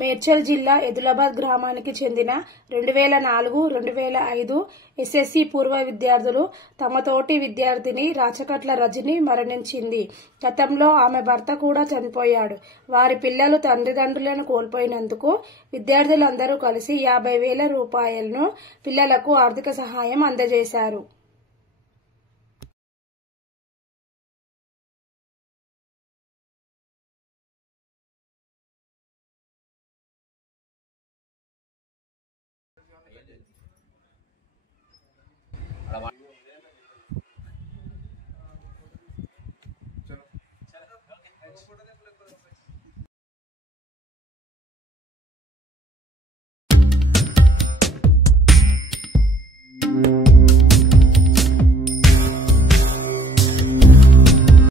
మేడ్చల్ జిల్లా ఎదులాబాద్ గ్రామానికి చెందిన 2004-2005 ఎస్ఎస్సి పూర్వ విద్యార్థులు తమ తోటి విద్యార్థిని రాచకట్ల రజని మరణించింది. గతంలో ఆమె భర్త కూడా చనిపోయాడు. వారి పిల్లలు తల్లిదండ్రులను కోల్పోయినందుకు విద్యార్థులందరూ కలిసి 50,000 రూపాయలను పిల్లలకు ఆర్థిక సహాయం అందజేశారు. चलो